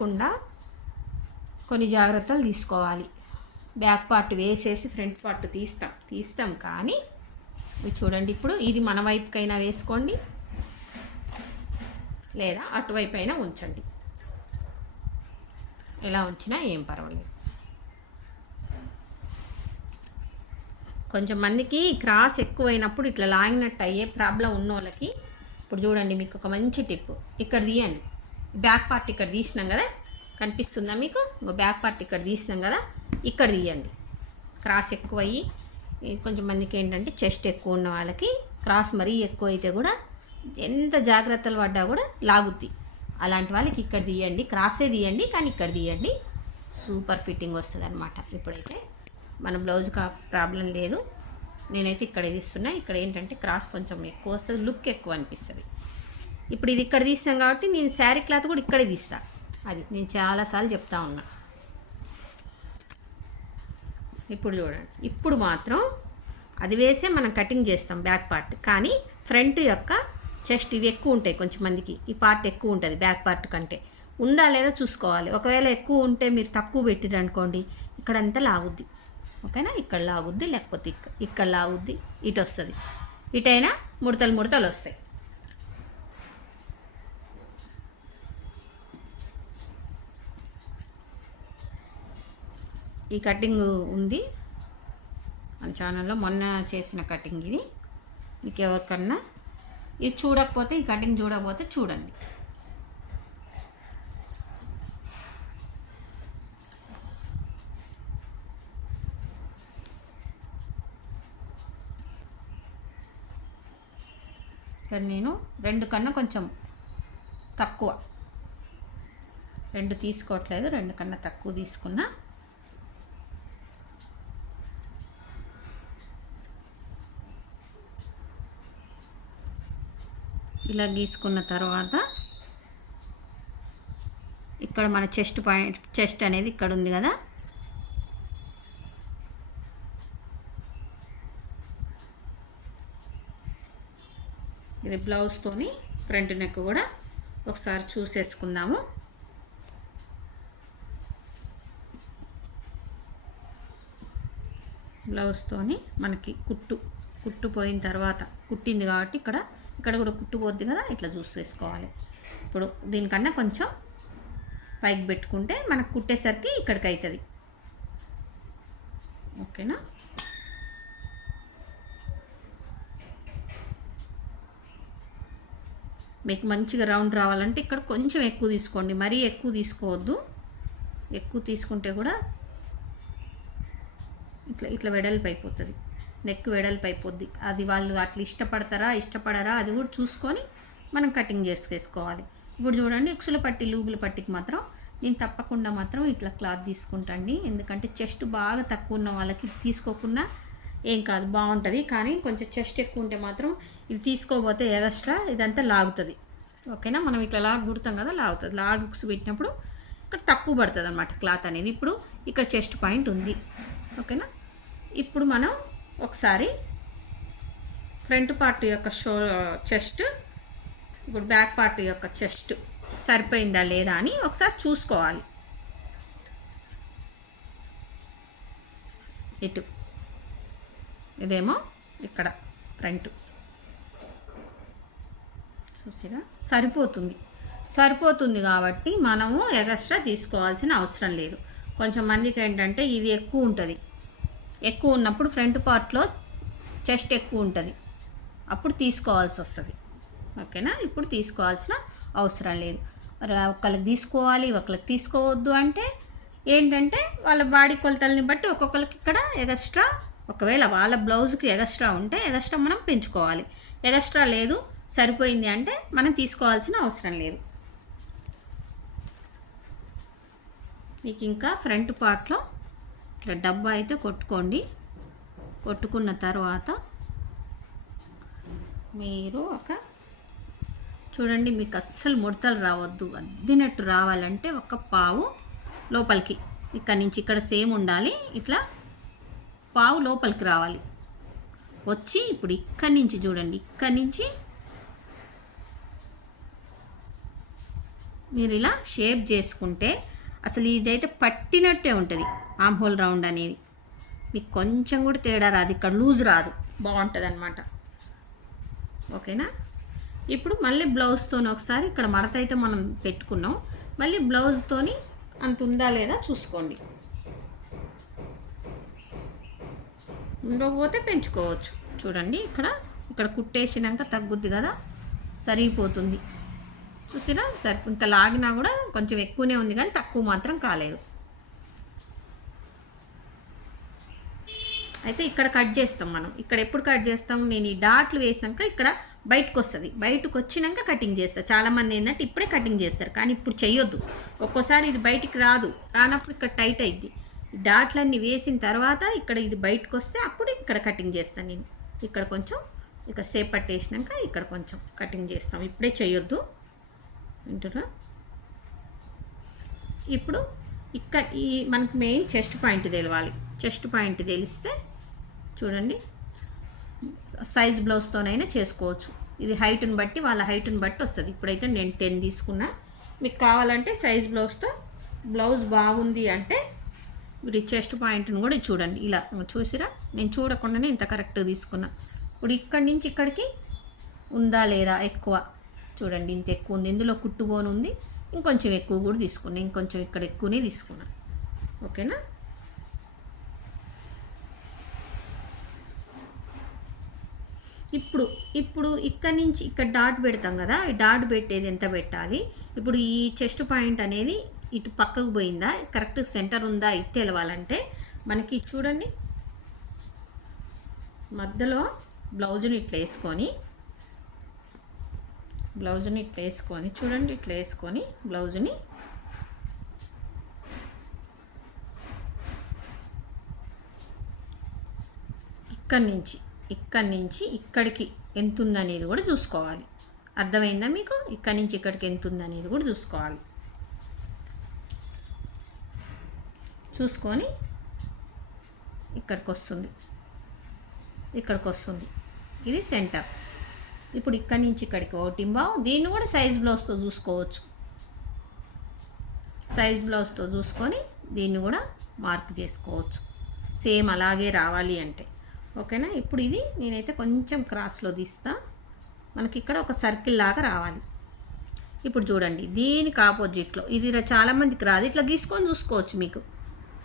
కుండా కొన్ని జాగ్రత్తలు తీసుకోవాలి. బ్యాక్ పార్ట్ వేసేసి ఫ్రంట్ పార్ట్ తీస్తాం. తీస్తాం కానీ ఇవి చూడండి ఇప్పుడు ఇది మన వైపుకైనా వేసుకోండి లేదా అటువైపు అయినా ఉంచండి. ఎలా ఉంచినా ఏం పర్వాలేదు. కొంచెం మందికి క్రాస్ ఎక్కువైనప్పుడు ఇట్లా లాగినట్టు అయ్యే ప్రాబ్లం ఉన్న వాళ్ళకి ఇప్పుడు చూడండి మీకు ఒక మంచి టిప్. ఇక్కడ తీయండి. బ్యాక్ పార్ట్ ఇక్కడ తీసినాం కదా? కనిపిస్తుందా మీకు? ఇంకో బ్యాక్ పార్ట్ ఇక్కడ తీసినాం కదా? ఇక్కడ తీయండి. క్రాస్ ఎక్కువ అయ్యి కొంచెం మందికి ఏంటంటే చెస్ట్ ఎక్కువ ఉన్న వాళ్ళకి క్రాస్ మరీ ఎక్కువ అయితే కూడా ఎంత జాగ్రత్తలు పడ్డా కూడా లాగుద్ది. అలాంటి వాళ్ళకి ఇక్కడ తీయండి. క్రాసే తీయండి కానీ ఇక్కడ తీయండి. సూపర్ ఫిట్టింగ్ వస్తుంది అనమాట ఇప్పుడైతే మన బ్లౌజ్ కా ప్రాబ్లం లేదు. నేనైతే ఇక్కడ తీస్తున్నా. ఇక్కడ ఏంటంటే క్రాస్ కొంచెం ఎక్కువ వస్తుంది. లుక్ ఎక్కువ అనిపిస్తుంది. ఇప్పుడు ఇది ఇక్కడ తీస్తాం కాబట్టి నేను శారీ క్లాత్ కూడా ఇక్కడే తీస్తా. అది నేను చాలాసార్లు చెప్తా ఉన్నా. ఇప్పుడు చూడండి. ఇప్పుడు మాత్రం అది వేసే మనం కటింగ్ చేస్తాం బ్యాక్ పార్ట్. కానీ ఫ్రంట్ యొక్క చెస్ట్ ఇవి ఎక్కువ ఉంటాయి కొంచెం మందికి ఈ పార్ట్ ఎక్కువ ఉంటుంది బ్యాక్ పార్ట్ కంటే. ఉందా లేదా చూసుకోవాలి. ఒకవేళ ఎక్కువ ఉంటే మీరు తక్కువ పెట్టిరనుకోండి ఇక్కడ ఇక్కడంతా లాగుద్ది. ఓకేనా? ఇక్కడ లాగుద్ది లేకపోతే ఇక్కడ ఇక్కడ లాగుద్ది ఇటు వస్తుంది ఇటైనా ముడతలు ముడతలు వస్తాయి. ఈ కటింగ్ ఉంది. మన ఛానల్లో మొన్న చేసిన కటింగ్ ఇది. మీకు ఎవరికన్నా ఇది చూడకపోతే ఈ కటింగ్ చూడకపోతే చూడండి. ఇక్కడ నేను రెండు కన్నా కొంచెం తక్కువ. రెండు తీసుకోవట్లేదు రెండు కన్నా తక్కువ తీసుకున్నా. ఇలా గీసుకున్న తర్వాత ఇక్కడ మన చెస్ట్ పాయింట్ చెస్ట్ అనేది ఇక్కడ ఉంది కదా. ఇది బ్లౌజ్తోని ఫ్రంట్ నెక్ కూడా ఒకసారి చూసేసుకుందాము. బ్లౌజ్తోని మనకి కుట్టు కుట్టు పోయిన తర్వాత కుట్టింది కాబట్టి ఇక్కడ ఇక్కడ కూడా కుట్టుపోద్ది కదా ఇట్లా చూసేసుకోవాలి ఇప్పుడు దీనికన్నా కొంచెం పైకి పెట్టుకుంటే మనకు కుట్టేసరికి ఇక్కడికి అవుతుంది ఓకేనా? మీకు మంచిగా రౌండ్ రావాలంటే ఇక్కడ కొంచెం ఎక్కువ తీసుకోండి. మరీ ఎక్కువ తీసుకోవద్దు. ఎక్కువ తీసుకుంటే కూడా ఇట్లా ఇట్లా వెడల్పు అయిపోతుంది. నెక్ వెడల్పు అయిపోద్ది. అది వాళ్ళు అట్లా ఇష్టపడతారా ఇష్టపడరా అది కూడా చూసుకొని మనం కటింగ్ చేసుకేసుకోవాలి ఇప్పుడు చూడండి ఉక్సుల పట్టి లూగుల పట్టికి మాత్రం నేను తప్పకుండా మాత్రం ఇట్లా క్లాత్ తీసుకుంటాండి ఎందుకంటే చెస్ట్ బాగా తక్కువ ఉన్న వాళ్ళకి తీసుకోకుండా ఏం కాదు బాగుంటుంది. కానీ కొంచెం చెస్ట్ ఎక్కువ ఉంటే మాత్రం ఇది తీసుకోకపోతే ఎగస్ట్రా ఇదంతా లాగుతుంది. ఓకేనా? మనం ఇట్లా లాగ్ కుడతాం కదా లాగుతుంది. లాగ్ ఉక్స్ పెట్టినప్పుడు ఇక్కడ తక్కువ పడుతుంది అనమాట క్లాత్ అనేది. ఇప్పుడు ఇక్కడ చెస్ట్ పాయింట్ ఉంది. ఓకేనా? ఇప్పుడు మనం ఒకసారి ఫ్రంట్ పార్ట్ యొక్క షో చెస్ట్ ఇప్పుడు బ్యాక్ పార్ట్ యొక్క చెస్ట్ సరిపోయిందా లేదా అని ఒకసారి చూసుకోవాలి. ఇటు. ఇదేమో ఇక్కడ ఫ్రంట్. చూసిరా? సరిపోతుంది. సరిపోతుంది కాబట్టి మనము ఎగస్ట్రా తీసుకోవాల్సిన అవసరం లేదు. కొంచెం మందికి ఏంటంటే ఇది ఎక్కువ ఉంటుంది. ఎక్కువ ఉన్నప్పుడు ఫ్రంట్ పార్ట్లో చెస్ట్ ఎక్కువ ఉంటుంది. అప్పుడు తీసుకోవాల్సి వస్తుంది. ఓకేనా? ఇప్పుడు తీసుకోవాల్సిన అవసరం లేదు. మరి ఒకళ్ళకి తీసుకోవాలి ఒకళ్ళకి తీసుకోవద్దు అంటే ఏంటంటే వాళ్ళ బాడీ కొలతల్ని బట్టి ఒక్కొక్కరికి ఇక్కడ ఎగస్ట్రా ఒకవేళ వాళ్ళ బ్లౌజ్కి ఎగస్ట్రా ఉంటే ఎగస్ట్రా మనం పెంచుకోవాలి. ఎగస్ట్రా లేదు సరిపోయింది అంటే మనం తీసుకోవాల్సిన అవసరం లేదు. మీకు ఇంకా ఫ్రంట్ పార్ట్లో ఇట్లా డబ్బా అయితే కొట్టుకోండి. కొట్టుకున్న తర్వాత మీరు ఒక చూడండి మీకు అస్సలు ముడతలు రావద్దు. అద్దినట్టు రావాలంటే ఒక పావు లోపలికి. ఇక్కడ నుంచి ఇక్కడ సేమ్ ఉండాలి. ఇట్లా పావు లోపలికి రావాలి. వచ్చి ఇప్పుడు ఇక్కడి నుంచి చూడండి. ఇక్కడి నుంచి మీరు ఇలా షేప్ చేసుకుంటే అసలు ఇదైతే పట్టినట్టే ఉంటుంది ఆమ్ హోల్ రౌండ్ అనేది. మీకు కొంచెం కూడా తేడా రాదు ఇక్కడ లూజ్ రాదు. బాగుంటుంది అనమాట ఓకేనా? ఇప్పుడు మళ్ళీ బ్లౌజ్తో ఒకసారి ఇక్కడ మడత అయితే మనం పెట్టుకున్నాం. మళ్ళీ బ్లౌజ్తోని అంత ఉందా లేదా చూసుకోండి. ఉండకపోతే పెంచుకోవచ్చు. చూడండి ఇక్కడ ఇక్కడ కుట్టేసినాక తగ్గుద్ది కదా సరిగిపోతుంది. చూసిరా? సరే ఇంకా లాగినా కూడా కొంచెం ఎక్కువనే ఉంది కానీ తక్కువ మాత్రం కాలేదు. అయితే ఇక్కడ కట్ చేస్తాం మనం. ఇక్కడ ఎప్పుడు కట్ చేస్తాం? నేను ఈ డాట్లు వేసాక ఇక్కడ బయటకు వస్తుంది బయటకు వచ్చినాక కటింగ్ చేస్తారు చాలామంది ఏంటంటే ఇప్పుడే కటింగ్ చేస్తారు. కానీ ఇప్పుడు చేయొద్దు ఒక్కోసారి ఇది బయటికి రాదు. రానప్పుడు ఇక్కడ టైట్ అయింది డాట్లన్నీ వేసిన తర్వాత ఇక్కడ ఇది బయటకు వస్తే అప్పుడు ఇక్కడ కటింగ్ చేస్తాను నేను. ఇక్కడ కొంచెం ఇక్కడ సేపు పట్టేసినాక ఇక్కడ కొంచెం కటింగ్ చేస్తాం. ఇప్పుడే చేయొద్దు వింటారా ఇప్పుడు ఇక్కడ ఈ మనకు మెయిన్ చెస్ట్ పాయింట్ తెలవాలి. చెస్ట్ పాయింట్ తెలిస్తే చూడండి సైజ్ బ్లౌజ్తోనైనా చేసుకోవచ్చు. ఇది హైట్ని బట్టి వాళ్ళ హైట్ని బట్టి వస్తుంది. ఇప్పుడైతే నేను టెన్ తీసుకున్నా. మీకు కావాలంటే సైజ్ బ్లౌజ్తో బ్లౌజ్ బాగుంది అంటే మీరు చెస్ట్ పాయింట్ని కూడా చూడండి. ఇలా చూసిరా? నేను చూడకుండానే ఇంత కరెక్ట్గా తీసుకున్నా. ఇప్పుడు ఇక్కడి నుంచి ఇక్కడికి ఉందా లేదా ఎక్కువ? చూడండి ఇంత ఎక్కువ ఉంది. ఇందులో కుట్టుబోను ఉంది. ఇంకొంచెం ఎక్కువ కూడా తీసుకున్నాను ఇంకొంచెం ఇక్కడ ఎక్కువనే తీసుకున్నాను ఓకేనా? ఇప్పుడు ఇప్పుడు ఇక్కడ నుంచి ఇక్కడ డాట్ పెడతాం కదా ఈ డాట్ పెట్టేది ఎంత పెట్టాలి? ఇప్పుడు ఈ చెస్ట్ పాయింట్ అనేది ఇటు పక్కకు పోయిందా? కరెక్ట్ సెంటర్ ఉందా? ఇది తెలవాలంటే మనకి చూడండి. మధ్యలో బ్లౌజ్ని ఇట్లా వేసుకొని బ్లౌజ్ని ఇట్లా వేసుకొని చూడండి ఇట్లా వేసుకొని బ్లౌజ్ని. ఇక్కడి నుంచి ఇక్కడి నుంచి ఇక్కడికి ఎంత ఉందనేది కూడా చూసుకోవాలి. అర్థమైందా మీకు? ఇక్కడి నుంచి ఇక్కడికి ఎంత ఉందనేది కూడా చూసుకోవాలి. చూసుకొని ఇక్కడికి వస్తుంది. ఇక్కడికి వస్తుంది. ఇది సెంటర్. ఇప్పుడు ఇక్కడి నుంచి ఇక్కడికి ఓటింబావు దీన్ని కూడా సైజ్ బ్లౌజ్తో చూసుకోవచ్చు. సైజ్ బ్లౌజ్తో చూసుకొని దీన్ని కూడా మార్క్ చేసుకోవచ్చు. సేమ్ అలాగే రావాలి అంటే. ఓకేనా ఇప్పుడు ఇది నేనైతే కొంచెం క్రాస్లో తీస్తా. మనకి ఇక్కడ ఒక సర్కిల్ లాగా రావాలి. ఇప్పుడు చూడండి దీనికి ఆపోజిట్లో ఇది చాలామందికి రాదు. ఇట్లా గీసుకొని చూసుకోవచ్చు మీకు.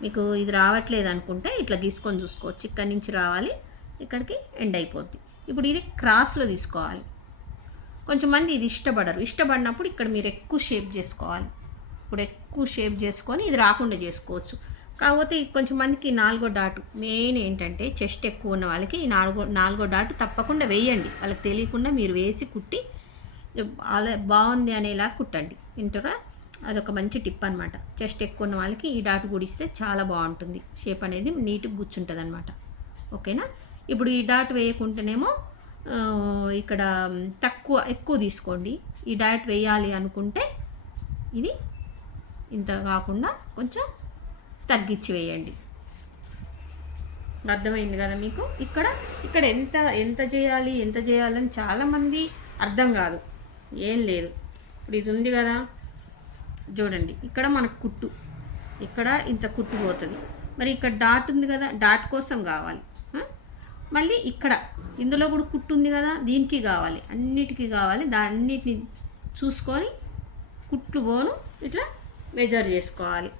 మీకు ఇది రావట్లేదు అనుకుంటే ఇట్లా గీసుకొని చూసుకోవచ్చు. ఇక్కడి నుంచి రావాలి. ఇక్కడికి ఎండ్ అయిపోద్ది. ఇప్పుడు ఇది క్రాస్లో తీసుకోవాలి. కొంచెం మంది ఇది ఇష్టపడరు. ఇష్టపడినప్పుడు ఇక్కడ మీరు ఎక్కువ షేప్ చేసుకోవాలి. ఇప్పుడు ఎక్కువ షేప్ చేసుకొని ఇది రాకుండా చేసుకోవచ్చు. కాకపోతే కొంచెం మందికి నాలుగో డాటు మెయిన్ ఏంటంటే చెస్ట్ ఎక్కువ ఉన్న వాళ్ళకి ఈ నాలుగో నాలుగో డాటు తప్పకుండా వేయండి. వాళ్ళకి తెలియకుండా మీరు వేసి కుట్టి అలా బాగుంది అనేలా కుట్టండి. వింటారా అదొక మంచి టిప్ అనమాట చెస్ట్ ఎక్కువ ఉన్న వాళ్ళకి ఈ డాట్ కూడా ఇస్తే చాలా బాగుంటుంది. షేప్ అనేది నీట్గా గుచ్చుంటుంది అనమాట ఓకేనా ఇప్పుడు ఈ డాట్ వేయకుంటేనేమో ఇక్కడ తక్కువ ఎక్కువ తీసుకోండి. ఈ డాట్ వేయాలి అనుకుంటే ఇది ఇంత కాకుండా కొంచెం తగ్గించి వేయండి. అర్థమైంది కదా మీకు? ఇక్కడ ఇక్కడ ఎంత ఎంత చేయాలి ఎంత చేయాలని చాలామంది అర్థం కాదు. ఏం లేదు. ఇప్పుడు ఇది ఉంది కదా. చూడండి ఇక్కడ మనకు కుట్టు. ఇక్కడ ఇంత కుట్టు పోతుంది. మరి ఇక్కడ డాట్ ఉంది కదా డాట్ కోసం కావాలి. మళ్ళీ ఇక్కడ. ఇందులో కూడా కుట్టు ఉంది కదా దీనికి కావాలి. అన్నిటికీ కావాలి. దాన్నిటిని చూసుకొని కుట్లు పోను ఇట్లా మెజర్ చేసుకోవాలి.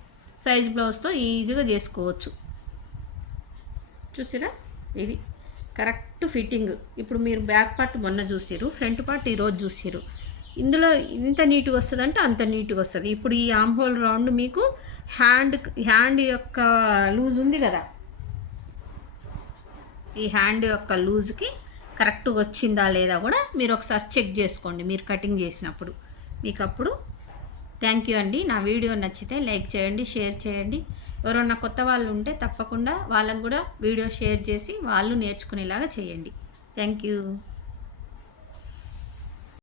సైజ్ బ్లౌజ్తో ఈజీగా చేసుకోవచ్చు. చూసిరా? ఇది కరెక్ట్ ఫిట్టింగ్ ఇప్పుడు మీరు బ్యాక్ పార్ట్ మొన్న చూసిరు ఫ్రంట్ పార్ట్ ఈరోజు చూసిరు ఇందులో ఇంత నీట్గా వస్తుంది అంటే అంత నీట్గా వస్తుంది. ఇప్పుడు ఈ ఆమ్ హోల్ రౌండ్ మీకు హ్యాండ్ హ్యాండ్ యొక్క లూజ్ ఉంది కదా ఈ హ్యాండ్ యొక్క లూజ్కి కరెక్ట్గా వచ్చిందా లేదా కూడా మీరు ఒకసారి చెక్ చేసుకోండి మీరు కటింగ్ చేసినప్పుడు. మీకు అప్పుడు థ్యాంక్ యూ అండి. నా వీడియో నచ్చితే లైక్ చేయండి షేర్ చేయండి. ఎవరన్నా కొత్త వాళ్ళు ఉంటే తప్పకుండా వాళ్ళకు కూడా వీడియో షేర్ చేసి వాళ్ళు నేర్చుకునేలాగా చేయండి. Thank you.